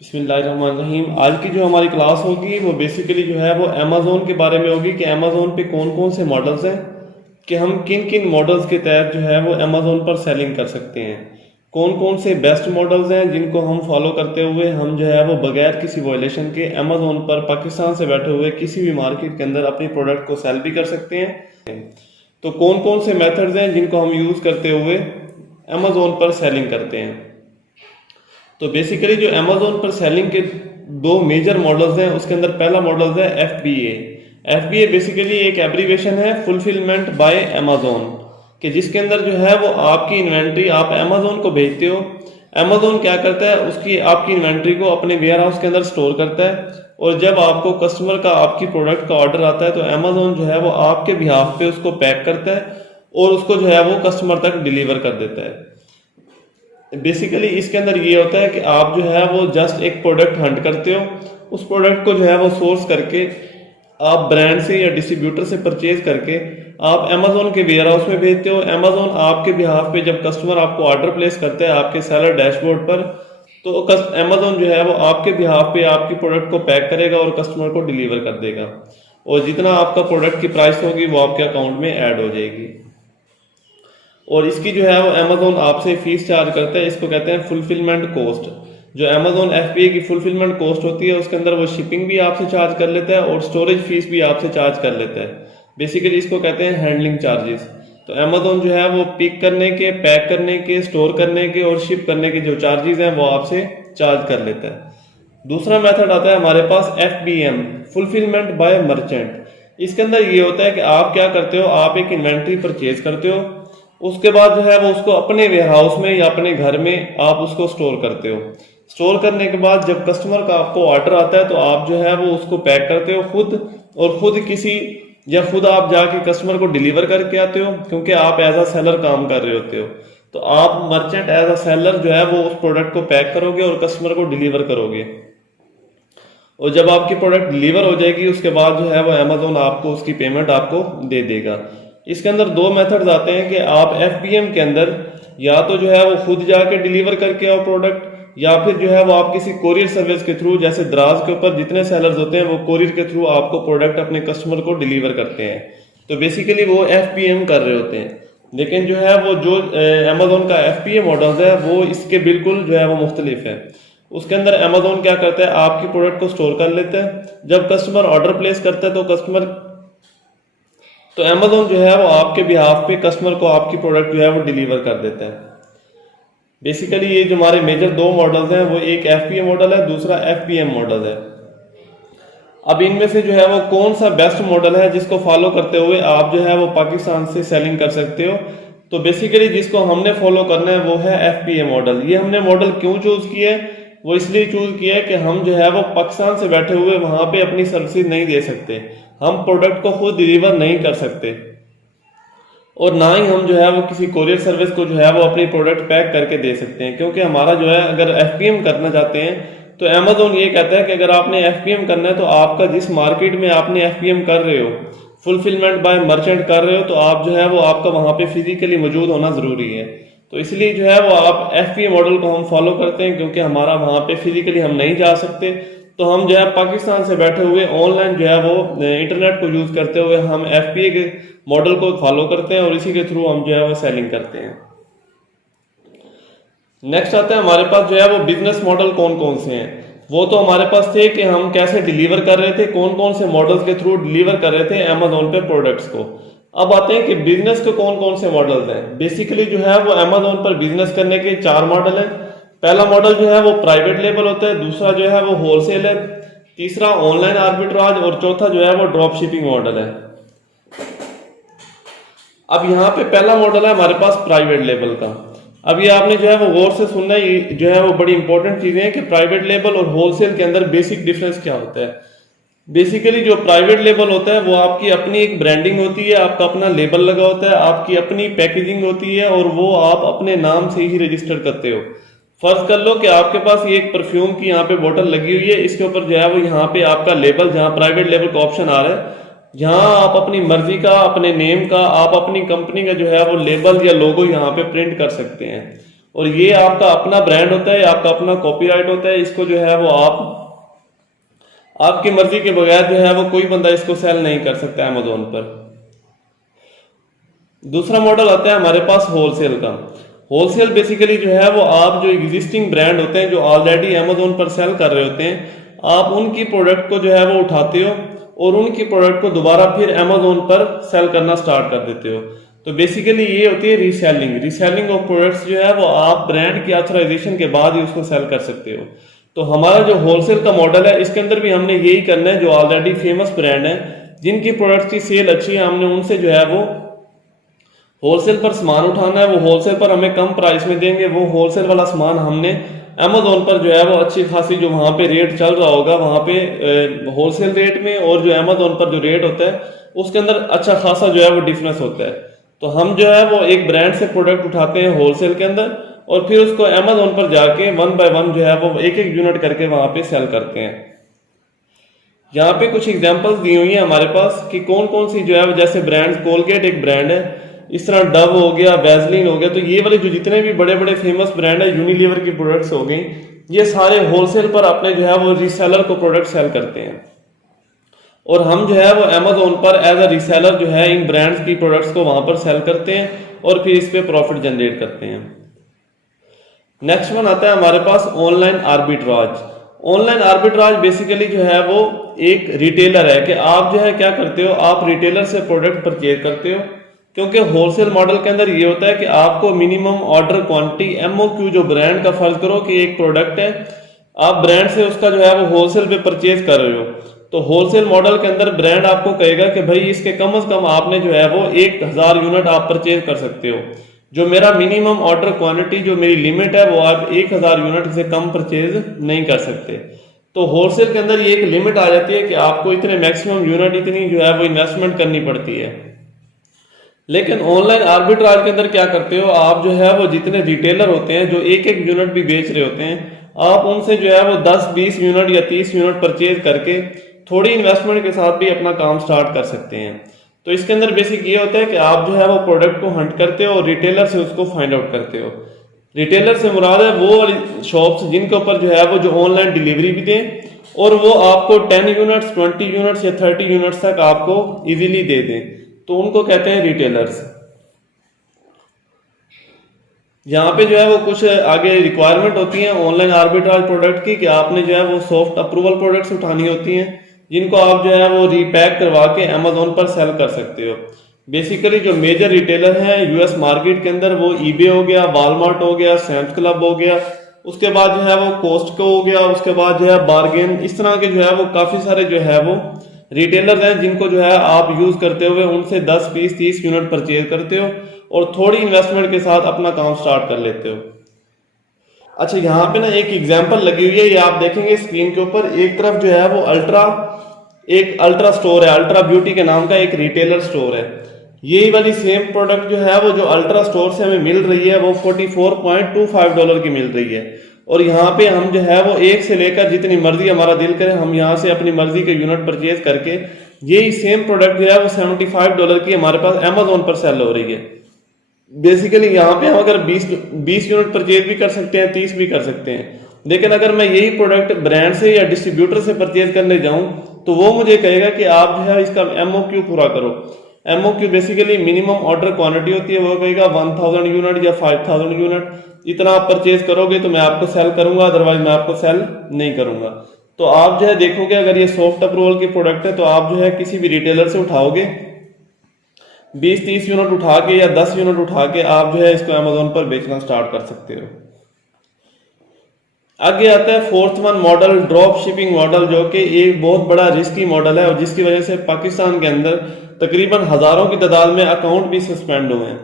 बिस्मिल्लाहिर्रहमानिर्रहीम। आज की जो हमारी क्लास होगी वो बेसिकली जो है वो अमेज़ोन के बारे में होगी कि अमेज़ोन पे कौन कौन से मॉडल्स हैं, कि हम किन किन मॉडल्स के तहत जो है वो अमेज़ोन पर सेलिंग कर सकते हैं, कौन कौन से बेस्ट मॉडल्स हैं जिनको हम फॉलो करते हुए हम जो है वो बगैर किसी वायलेशन के अमेज़ोन पर पाकिस्तान से बैठे हुए किसी भी मार्केट के अंदर अपनी प्रोडक्ट को सेल भी कर सकते हैं। तो कौन कौन से मेथड्स हैं जिनको हम यूज़ करते हुए अमेज़ोन पर सेलिंग करते हैं। तो बेसिकली जो अमेज़ोन पर सेलिंग के दो मेजर मॉडल्स हैं, उसके अंदर पहला मॉडल है FBA। FBA बेसिकली एक एब्रीवेशन है फुलफिलमेंट बाय अमेज़ोन, कि जिसके अंदर जो है वो आपकी इन्वेंट्री आप अमेज़ोन को भेजते हो। अमेज़ोन क्या करता है, उसकी आपकी इन्वेंट्री को अपने वेयर हाउस के अंदर स्टोर करता है, और जब आपको कस्टमर का आपकी प्रोडक्ट का ऑर्डर आता है तो अमेज़ोन जो है वो आपके बिहाफ पे उसको पैक करता है और उसको जो है वो कस्टमर तक डिलीवर कर देता है। बेसिकली इसके अंदर ये होता है कि आप जो है वो जस्ट एक प्रोडक्ट हंट करते हो, उस प्रोडक्ट को जो है वो सोर्स करके आप ब्रांड से या डिस्ट्रीब्यूटर से परचेज करके आप अमेज़ोन के वेयर हाउस में भेजते हो। अमेज़ोन आपके बिहाफ पे जब कस्टमर आपको ऑर्डर प्लेस करता है आपके सेलर डैशबोर्ड पर, तो अमेज़ोन जो है वो आपके बिहाफ पे आपकी प्रोडक्ट को पैक करेगा और कस्टमर को डिलीवर कर देगा, और जितना आपका प्रोडक्ट की प्राइस होगी वो आपके अकाउंट में ऐड हो जाएगी। और इसकी जो है वो अमेज़ोन आपसे फीस चार्ज करता है, इसको कहते हैं फुलफिलमेंट कॉस्ट। जो अमेज़ोन FBA की फुलफिलमेंट कॉस्ट होती है उसके अंदर वो शिपिंग भी आपसे चार्ज कर लेता है और स्टोरेज फीस भी आपसे चार्ज कर लेता है। बेसिकली इसको कहते हैं हैंडलिंग चार्जेस। तो अमेज़ोन जो है वो पिक करने के, पैक करने के, स्टोर करने के और शिप करने के जो चार्जेस हैं वो आपसे चार्ज कर लेता है। दूसरा मेथड आता है हमारे पास FBM, फुलफिलमेंट बाय मर्चेंट। इसके अंदर ये होता है कि आप क्या करते हो, आप एक इन्वेंट्री परचेज करते हो, उसके बाद जो है वो उसको अपने वेयर हाउस में या अपने घर में आप उसको स्टोर करते हो। स्टोर करने के बाद जब कस्टमर का आपको ऑर्डर आता है तो आप जो है वो उसको पैक करते हो खुद, और खुद किसी या खुद आप जाके कस्टमर को डिलीवर करके आते हो, क्योंकि आप एज अ सेलर काम कर रहे होते हो। तो आप मर्चेंट एज अ सेलर जो है वो उस प्रोडक्ट को पैक करोगे और कस्टमर को डिलीवर करोगे, और जब आपकी प्रोडक्ट डिलीवर हो जाएगी उसके बाद जो है वो अमेज़ोन आपको उसकी पेमेंट आपको दे देगा। इसके अंदर दो मेथड्स आते हैं कि आप FBM के अंदर या तो जो है वो खुद जाके डिलीवर करके आओ प्रोडक्ट, या फिर जो है वो आप किसी कोरियर सर्विस के थ्रू, जैसे द्राज के ऊपर जितने सेलर्स होते हैं वो कोरियर के थ्रू आपको प्रोडक्ट अपने कस्टमर को डिलीवर करते हैं। तो बेसिकली वो FBM कर रहे होते हैं। लेकिन जो है वो जो अमेज़ोन का FBA मॉडल है वो इसके बिल्कुल जो है वो मुख्तलिफ है। उसके अंदर अमेज़ोन क्या करता है, आपकी प्रोडक्ट को स्टोर कर लेता है, जब कस्टमर ऑर्डर प्लेस करता है तो अमेज़ोन जो है वो आपके बिहाफ पे कस्टमर को आपकी प्रोडक्ट जो है वो डिलीवर कर देता है। बेसिकली ये जो हमारे मेजर दो मॉडल्स हैं वो एक FBA मॉडल है, दूसरा FBM मॉडल है। अब इनमें से जो है वो कौन सा बेस्ट मॉडल है जिसको फॉलो करते हुए आप जो है वो पाकिस्तान से सेलिंग कर सकते हो। तो बेसिकली जिसको हमने फॉलो करना है वो है FBA मॉडल। ये हमने मॉडल क्यों चूज किया है, वो इसलिए चूज किया है कि हम जो है वो पाकिस्तान से बैठे हुए वहां पे अपनी सर्विस नहीं दे सकते, हम प्रोडक्ट को खुद डिलीवर नहीं कर सकते, और ना ही हम जो है वो किसी कोरियर सर्विस को जो है वो अपनी प्रोडक्ट पैक करके दे सकते हैं। क्योंकि हमारा जो है अगर FBM करना चाहते हैं तो अमेज़ोन ये कहता है कि अगर आपने FBM करना है तो आपका जिस मार्केट में आपने FBM कर रहे हो, फुलफिलमेंट बाय मर्चेंट कर रहे हो, तो आप जो है वो आपका वहां पे फिजिकली मौजूद होना जरूरी है। तो इसलिए जो है वो आप FBA मॉडल को हम फॉलो करते हैं, क्योंकि हमारा वहां पे फिजिकली हम नहीं जा सकते। तो हम जो है पाकिस्तान से बैठे हुए ऑनलाइन जो है वो इंटरनेट को यूज करते हुए हम FBA के मॉडल को फॉलो करते हैं और इसी के थ्रू हम जो है वो सेलिंग करते हैं। नेक्स्ट आता है हमारे पास जो है वो बिजनेस मॉडल कौन कौन से हैं। वो तो हमारे पास थे कि हम कैसे डिलीवर कर रहे थे, कौन कौन से मॉडल्स के थ्रू डिलीवर कर रहे थे अमेज़ोन पे प्रोडक्ट्स को। अब आते हैं कि बिजनेस के कौन कौन से मॉडल्स हैं। बेसिकली जो है वो अमेज़ोन पर बिजनेस करने के 4 मॉडल हैं। पहला मॉडल जो है वो प्राइवेट लेबल होता है, दूसरा जो है वो होलसेल है, तीसरा ऑनलाइन आर्बिट्राज, और चौथा जो है वो ड्रॉप शिपिंग मॉडल है। अब यहाँ पे पहला मॉडल है हमारे पास प्राइवेट लेबल का। अब ये आपने जो है वो गौर से सुनना है, ये जो है वो बड़ी इंपॉर्टेंट चीजें हैं कि प्राइवेट लेबल और होलसेल के अंदर बेसिक डिफरेंस क्या होता है। बेसिकली जो प्राइवेट लेबल होता है वो आपकी अपनी एक ब्रांडिंग होती है, आपका अपना लेबल लगा होता है, आपकी अपनी पैकेजिंग होती है, और वो आप अपने नाम से ही रजिस्टर करते हो। फर्ज कर लो कि आपके पास ये एक परफ्यूम की यहाँ पे बोतल लगी हुई है, इसके ऊपर जो है वो यहाँ पे आपका लेबल, जहाँ प्राइवेट लेबल का ऑप्शन आ रहा है, यहाँ आप अपनी मर्जी का, अपने नेम का, आप अपनी कंपनी का जो है वो लेबल या लोगो यहाँ पे प्रिंट कर सकते हैं। और ये आपका अपना ब्रांड होता है, आपका अपना कॉपीराइट होता है। इसको जो है वो आपकी मर्जी के बगैर जो है वो कोई बंदा इसको सेल नहीं कर सकता अमेजोन पर। दूसरा मॉडल आता है हमारे पास होलसेल का। होलसेल बेसिकली जो है वो आप जो एग्जिस्टिंग ब्रांड होते हैं जो ऑलरेडी अमेजोन पर सेल कर रहे होते हैं, आप उनकी प्रोडक्ट को जो है वो उठाते हो और उनकी प्रोडक्ट को दोबारा फिर अमेजोन पर सेल करना स्टार्ट कर देते हो। तो बेसिकली ये होती है रीसेलिंग ऑफ प्रोडक्ट्स जो है वो आप ब्रांड की ऑथराइजेशन के बाद ही उसको सेल कर सकते हो। तो हमारा जो होलसेल का मॉडल है इसके अंदर भी हमने यही करना है, जो ऑलरेडी फेमस ब्रांड है जिनकी प्रोडक्ट्स की सेल अच्छी है, हमने उनसे जो है वो होलसेल पर सामान उठाना है। वो होलसेल पर हमें कम प्राइस में देंगे, वो होलसेल वाला सामान हमने अमेजोन पर जो है वो अच्छी खासी जो वहां पे रेट चल रहा होगा वहां पे होलसेल रेट में और जो अमेजोन पर जो रेट होता है उसके अंदर अच्छा खासा जो है वो डिफरेंस होता है। तो हम जो है वो एक ब्रांड से प्रोडक्ट उठाते हैं होलसेल के अंदर और फिर उसको अमेजोन पर जाके 1 बाय 1 जो है वो एक यूनिट करके वहां पे सेल करते हैं। यहाँ पे कुछ एग्जांपल्स दी हुई है हमारे पास कि कौन कौन सी जो है, जैसे ब्रांड कोलगेट एक ब्रांड है, इस तरह डव हो गया, वैसलीन हो गया। तो ये वाले जो जितने भी बड़े बड़े फेमस ब्रांड है, यूनिलीवर की प्रोडक्ट्स हो गई, ये सारे होलसेल पर अपने जो है वो रीसेलर को प्रोडक्ट सेल करते हैं और हम जो है वो अमेजोन पर एज अ रीसेलर जो है इन ब्रांड्स की प्रोडक्ट्स को वहां पर सेल करते हैं और फिर इस पे प्रॉफिट जनरेट करते हैं। नेक्स्ट वन आता है हमारे पास online arbitrage. Online arbitrage basically जो है वो एक रिटेलर है कि आप जो है क्या करते हो, आप रिटेलर से प्रोडक्ट परचेज करते हो, क्योंकि होलसेल मॉडल के अंदर ये होता है कि आपको मिनिमम ऑर्डर क्वांटिटी एमओक्यू जो ब्रांड का फर्ज करो कि एक प्रोडक्ट है, आप ब्रांड से उसका जो है वो होलसेल पे परचेज कर रहे हो, तो होलसेल मॉडल के अंदर ब्रांड आपको कहेगा कि भाई इसके कम से कम आपने जो है वो 1000 यूनिट आप परचेज कर सकते हो। जो मेरा मिनिमम ऑर्डर क्वांटिटी जो मेरी लिमिट है वो आप 1000 यूनिट से कम परचेज नहीं कर सकते। तो होलसेल के अंदर ये एक लिमिट आ जाती है कि आपको इतने मैक्सिमम यूनिट इतनी जो है वो इन्वेस्टमेंट करनी पड़ती है। लेकिन ऑनलाइन आर्बिट्राज के अंदर क्या करते हो, आप जो है वो जितने रिटेलर होते हैं जो एक यूनिट भी बेच रहे होते हैं, आप उनसे जो है वो 10-20 यूनिट या 30 यूनिट परचेज करके थोड़ी इन्वेस्टमेंट के साथ भी अपना काम स्टार्ट कर सकते हैं। तो इसके अंदर बेसिक ये होता है कि आप जो है वो प्रोडक्ट को हंट करते हो और रिटेलर से उसको फाइंड आउट करते हो। रिटेलर से मुराद है वो शॉप्स जिनके ऊपर जो है वो जो ऑनलाइन डिलीवरी भी दें और वो आपको 10 यूनिट्स 20 यूनिट्स या 30 यूनिट्स तक आपको इजीली दे दें, तो उनको कहते हैं रिटेलर्स। यहाँ पे जो है वो कुछ आगे रिक्वायरमेंट होती है ऑनलाइन आर्बिट्राज प्रोडक्ट की कि आपने जो है वो सॉफ्ट अप्रूवल प्रोडक्ट्स उठानी होती हैं जिनको आप जो है वो रीपैक करवा के अमेजोन पर सेल कर सकते हो। बेसिकली जो मेजर रिटेलर हैं यूएस मार्केट के अंदर वो ईबे हो गया, वॉलमार्ट हो गया, सैम्स क्लब हो गया, उसके बाद जो है वो कॉस्टको हो गया, उसके बाद जो है बार्गेन, इस तरह के जो है वो काफी सारे जो है वो रिटेलर्स हैं जिनको जो है आप यूज करते हुए उनसे 10, 20, 30 यूनिट परचेज करते हो और थोड़ी इन्वेस्टमेंट के साथ अपना काम स्टार्ट कर लेते हो। अच्छा, यहाँ पे ना एक एग्जांपल लगी हुई है, ये आप देखेंगे स्क्रीन के ऊपर, एक तरफ जो है वो अल्ट्रा स्टोर है, अल्ट्रा ब्यूटी के नाम का एक रिटेलर स्टोर है। यही वाली सेम प्रोडक्ट जो है वो जो अल्ट्रा स्टोर से हमें मिल रही है वो $44.25 की मिल रही है और यहाँ पे हम जो है वो एक से लेकर जितनी मर्जी हमारा दिल करे हम यहाँ से अपनी मर्जी के यूनिट परचेज करके यही सेम प्रोडक्ट जो है वो $75 की हमारे पास अमेजोन पर सेल हो रही है। बेसिकली यहाँ पे हम अगर 20 यूनिट परचेज भी कर सकते हैं, 30 भी कर सकते हैं, लेकिन अगर मैं यही प्रोडक्ट ब्रांड से या डिस्ट्रीब्यूटर से परचेज करने जाऊं तो वो मुझे कहेगा कि आप जो है इसका एमओक्यू पूरा करो। MOQ basically minimum order quantity होती है, वो कहेगा 1000 यूनिट या 5000 यूनिट, इतना आप परचेज करोगे तो मैं आपको सेल करूंगा, अदरवाइज मैं आपको सेल नहीं करूंगा। तो आप जो है देखोगे अगर ये सॉफ्ट अप्रूवल की प्रोडक्ट है तो आप जो है किसी भी रिटेलर से उठाओगे 20-30 यूनिट उठा के या 10 यूनिट उठा के आप जो है इसको अमेजोन पर बेचना स्टार्ट कर सकते हो। आगे आता है fourth one model, drop shipping model, जो कि एक बहुत बड़ा रिस्की मॉडल है और जिसकी वजह से पाकिस्तान के अंदर तकरीबन हजारों की तादाद में अकाउंट भी सस्पेंड हुए हैं।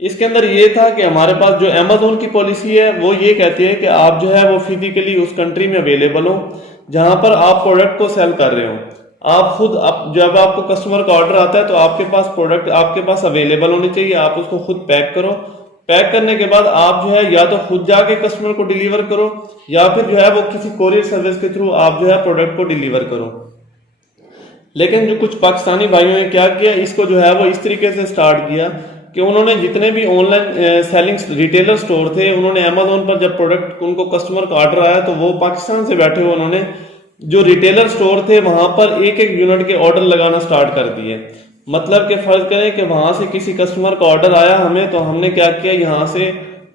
इसके अंदर ये था कि हमारे पास जो अमेजोन की पॉलिसी है वो ये कहती है कि आप जो है वो फिजिकली उस कंट्री में अवेलेबल हो जहां पर आप प्रोडक्ट को सेल कर रहे हो। आप खुद जब आपको कस्टमर का ऑर्डर आता है तो आपके पास प्रोडक्ट आपके पास अवेलेबल होनी चाहिए, आप उसको खुद पैक करो। पैक करने के बाद आप जो है या तो खुद जाके कस्टमर को डिलीवर करो या फिर जो है वो किसी कोरियर सर्विस के थ्रू आप जो है प्रोडक्ट को डिलीवर करो। लेकिन जो कुछ पाकिस्तानी भाइयों ने क्या किया, इसको जो है वो इस तरीके से स्टार्ट किया कि उन्होंने जितने भी ऑनलाइन सेलिंग रिटेलर स्टोर थे, उन्होंने अमेजोन पर जब प्रोडक्ट उनको कस्टमर का ऑर्डर आया तो वो पाकिस्तान से बैठे हुए उन्होंने जो रिटेलर स्टोर थे वहां पर एक एक यूनिट के ऑर्डर लगाना स्टार्ट कर दिए। मतलब कि फर्ज करें कि वहां से किसी कस्टमर का ऑर्डर आया हमें, तो हमने क्या किया, यहाँ से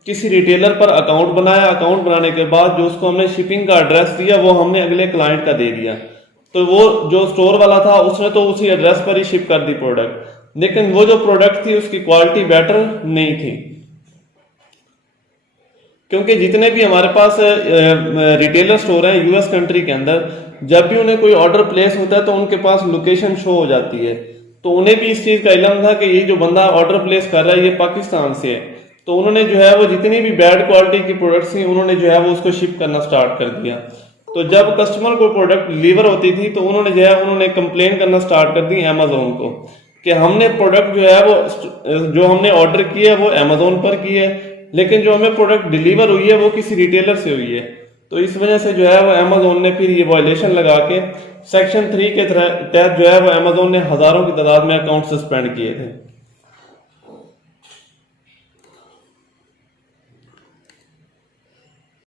किसी रिटेलर पर अकाउंट बनाया। अकाउंट बनाने के बाद जो उसको हमने शिपिंग का एड्रेस दिया वो हमने अगले क्लाइंट का दे दिया। तो वो जो स्टोर वाला था उसने तो उसी एड्रेस पर ही शिप कर दी प्रोडक्ट, लेकिन वो जो प्रोडक्ट थी उसकी क्वालिटी बेटर नहीं थी। क्योंकि जितने भी हमारे पास रिटेलर स्टोर हैं यूएस कंट्री के अंदर, जब भी उन्हें कोई ऑर्डर प्लेस होता है तो उनके पास लोकेशन शो हो जाती है। तो उन्हें भी इस चीज का इल्म था कि ये जो बंदा ऑर्डर प्लेस कर रहा है ये पाकिस्तान से है। तो उन्होंने जो है वो जितनी भी बैड क्वालिटी की प्रोडक्ट्स थी उन्होंने जो है वो उसको शिप करना स्टार्ट कर दिया। तो जब कस्टमर को प्रोडक्ट डिलीवर होती थी तो उन्होंने जो है उन्होंने कंप्लेन करना स्टार्ट कर दी अमेजोन को कि हमने प्रोडक्ट जो है वो जो हमने ऑर्डर किया है वो अमेजोन पर की है, लेकिन जो हमें प्रोडक्ट डिलीवर हुई है वो किसी रिटेलर से हुई है। तो इस वजह से जो है वो अमेजोन ने फिर ये वायलेशन लगा के सेक्शन 3 के तहत जो है वो अमेजोन ने हजारों की तादाद में अकाउंट सस्पेंड किए थे।